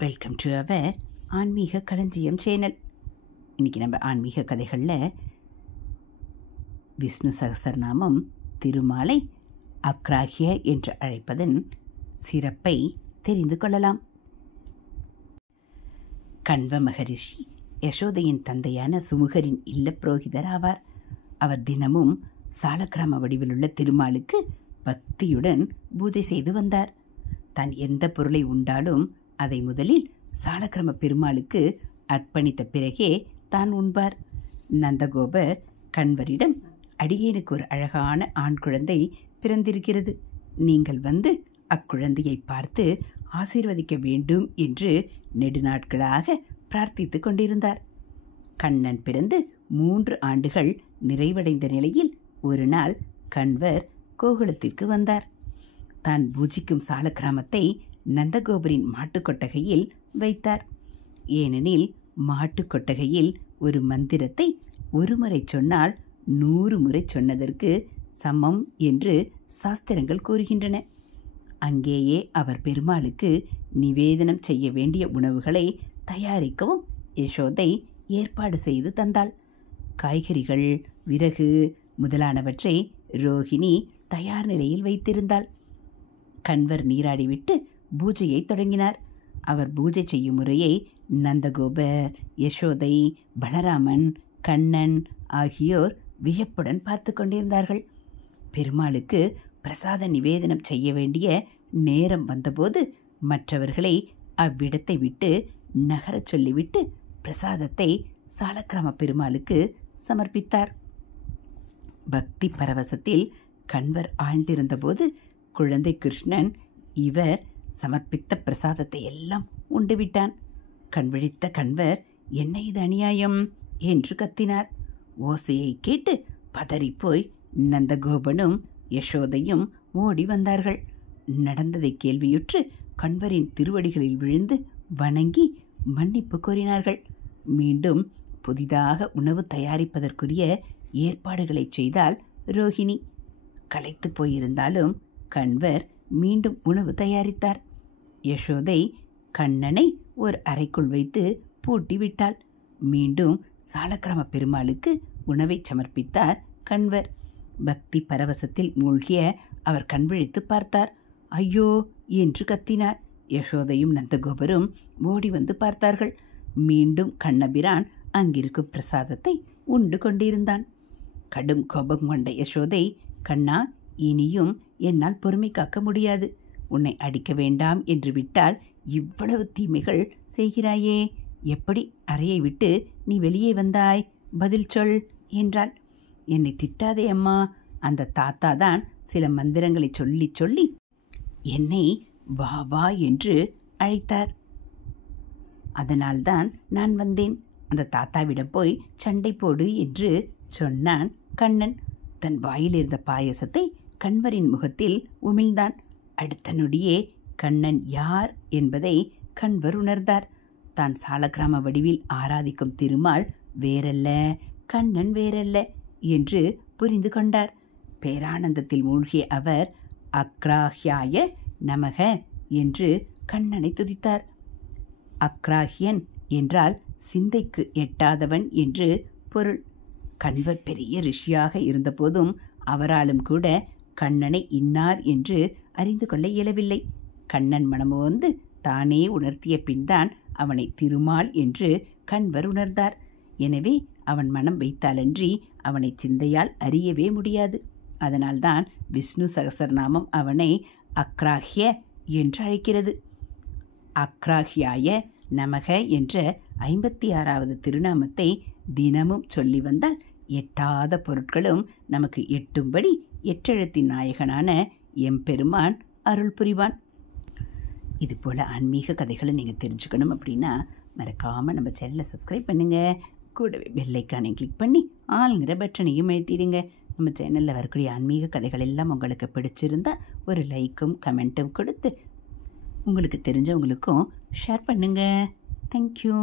Welcome to our ஆன்மீக களஞ்சியம் channel. இன்றைக்கி நம்ம ஆன்மீக கதைகளில் விஷ்ணு சகஸ்ரநாமம் திருமாலை அக்ராஹ்ய என்று அழைப்பதன் சிறப்பை தெரிந்து கொள்ளலாம். கண்வ மகரிஷி யசோதையின் தந்தையான சுமுகரின் இல்ல புரோகிதர் ஆவார். அவர் தினமும் சாலக்கிராம வடிவிலுள்ள திருமாலுக்கு பக்தியுடன் பூஜை செய்து வந்தார். தான் எந்த பொருளை உண்டாலும் அதை முதலில் சாலக்கிராம பெருமாளுக்கு அர்ப்பணித்த பிறகே தான் உண்பார். நந்தகோபர் கண்வரிடம், அடியேனுக்கு ஒரு அழகான ஆண் குழந்தை பிறந்திருக்கிறது, நீங்கள் வந்து அக்குழந்தையை பார்த்து ஆசீர்வதிக்க வேண்டும் என்று நெடுநாட்களாக பிரார்த்தித்து கொண்டிருந்தார். கண்ணன் பிறந்து 3 ஆண்டுகள் நிறைவடைந்த நிலையில் ஒரு நாள் கண்வர் கோகுலத்திற்கு வந்தார். தான் பூஜிக்கும் சாலக்கிராமத்தை நந்தகோபரின் மாட்டுக்கொட்டகையில் வைத்தார். ஏனெனில் மாட்டுக்கொட்டகையில் ஒரு மந்திரத்தை ஒரு முறை சொன்னால் 100 முறை சொன்னதற்கு சமம் என்று சாஸ்திரங்கள் கூறுகின்றன. அங்கேயே அவர் பெருமாளுக்கு நிவேதனம் செய்ய வேண்டிய உணவுகளை தயாரிக்கவும் யசோதை ஏற்பாடு செய்து தந்தாள். காய்கறிகள், விறகு முதலானவற்றை ரோஹிணி தயார் நிலையில் வைத்திருந்தாள். கண்வர் நீராடிவிட்டு பூஜையை தொடங்கினார். அவர் பூஜை செய்யும் முறையை நந்தகோபர், யசோதை, பலராமன், கண்ணன் ஆகியோர் வியப்புடன் பார்த்து கொண்டிருந்தார்கள். பெருமாளுக்கு பிரசாத நிவேதனம் செய்ய வேண்டிய நேரம் வந்தபோது மற்றவர்களை அவ்விடத்தை விட்டு நகரச் சொல்லிவிட்டு பிரசாதத்தை சாலக்கிராம பெருமாளுக்கு சமர்ப்பித்தார். பக்தி பரவசத்தில் கண்வர் ஆழ்ந்திருந்தபோது குழந்தை கிருஷ்ணன் இவர் சமர்ப்பித்த பிரசாதத்தை எல்லாம் உண்டுவிட்டான். கண்விழித்த கண்வர், என்ன இது அநியாயம் என்று கத்தினார். ஓசையை கேட்டு பதறிப்போய் நந்தகோபனும் யசோதையும் ஓடி வந்தார்கள். நடந்ததை கேள்வியுற்று கண்வரின் திருவடிகளில் விழுந்து வணங்கி மன்னிப்பு கோரினார்கள். மீண்டும் புதிதாக உணவு தயாரிப்பதற்குரிய ஏற்பாடுகளை செய்தால் ரோஹிணி. களைத்து போயிருந்தாலும் கண்வர் மீண்டும் உணவு தயாரித்தார். யசோதை கண்ணனை ஒரு அறைக்குள் வைத்து பூட்டிவிட்டாள். மீண்டும் சாலக்கிராம பெருமாளுக்கு உணவை சமர்ப்பித்தார் கண்வர். பக்தி பரவசத்தில் மூழ்கிய அவர் கண்விழித்து பார்த்தார். ஐயோ என்று கத்தினார். யசோதையும் நந்தகோபரும் ஓடி வந்து பார்த்தார்கள். மீண்டும் கண்ணபிரான் அங்கிருக்கும் பிரசாதத்தை உண்டு கொண்டிருந்தான். கடும் கோபம் கொண்ட யசோதை, கண்ணா, இனியும் என்னால் பொறுமை காக்க முடியாது. உன்னை அடிக்க வேண்டாம் என்று விட்டால் இவ்வளவு தீமைகள் செய்கிறாயே, எப்படி அறையை விட்டு நீ வெளியே வந்தாய்? பதில் சொல் என்றாள். என்னை திட்டாதே அம்மா, அந்த தாத்தா தான் சில மந்திரங்களை சொல்லி சொல்லி என்னை வா வா என்று அழைத்தார். அதனால்தான் நான் வந்தேன். அந்த தாத்தாவிடம் போய் சண்டை போடு என்று சொன்னான் கண்ணன். தன் வாயில் இருந்த பாயசத்தை கண்வரின் முகத்தில் உமிழ்ந்தான். அடுத்த நொடியே கண்ணன் யார் என்பதை கண்வர் உணர்ந்தார். தான் சாலக்கிராம வடிவில் ஆராதிக்கும் திருமால் வேறல்ல, கண்ணன் வேறல்ல என்று புரிந்து கொண்டார். பேரானந்தத்தில் மூழ்கிய அவர் அக்ராஹ்யாய நமக என்று கண்ணனை துதித்தார். அக்ராஹ்யன் என்றால் சிந்தைக்கு எட்டாதவன் என்று பொருள். கண்வர் பெரிய ரிஷியாக இருந்தபோதும் அவராலும் கூட கண்ணனை இன்னார் என்று அறிந்து கொள்ள இயலவில்லை. கண்ணன் மனமோந்து தானே உணர்த்திய பின்தான் அவனை திருமால் என்று கண்வர் உணர்ந்தார். எனவே அவன் மனம் வைத்தாலன்றி அவனை சிந்தையால் அறியவே முடியாது. அதனால்தான் விஷ்ணு சகஸ்ரநாமம் அவனை அக்ராஹ்ய என்று அழைக்கிறது. அக்ராஹ்யாய நமக என்ற 56வது திருநாமத்தை தினமும் சொல்லி வந்தால் எட்டாத பொருட்களும் நமக்கு எட்டும்படி எட்டெழுத்தின் நாயகனான எம்பெருமான் அருள் புரிவான். இதுபோல் ஆன்மீக கதைகளை நீங்கள் தெரிஞ்சுக்கணும் அப்படின்னா மறக்காமல் நம்ம சேனலை சப்ஸ்கிரைப் பண்ணுங்கள். கூடவே பெல்லைக்கானை கிளிக் பண்ணி ஆளுங்கிற பட்டனையும் அழுத்திடுங்க. நம்ம சேனலில் வரக்கூடிய ஆன்மீக கதைகள் எல்லாம் உங்களுக்கு பிடிச்சிருந்தா ஒரு லைக்கும் கமெண்ட்டும் கொடுத்து உங்களுக்கு தெரிஞ்சவங்களுக்கும் ஷேர் பண்ணுங்கள். தேங்க்யூ.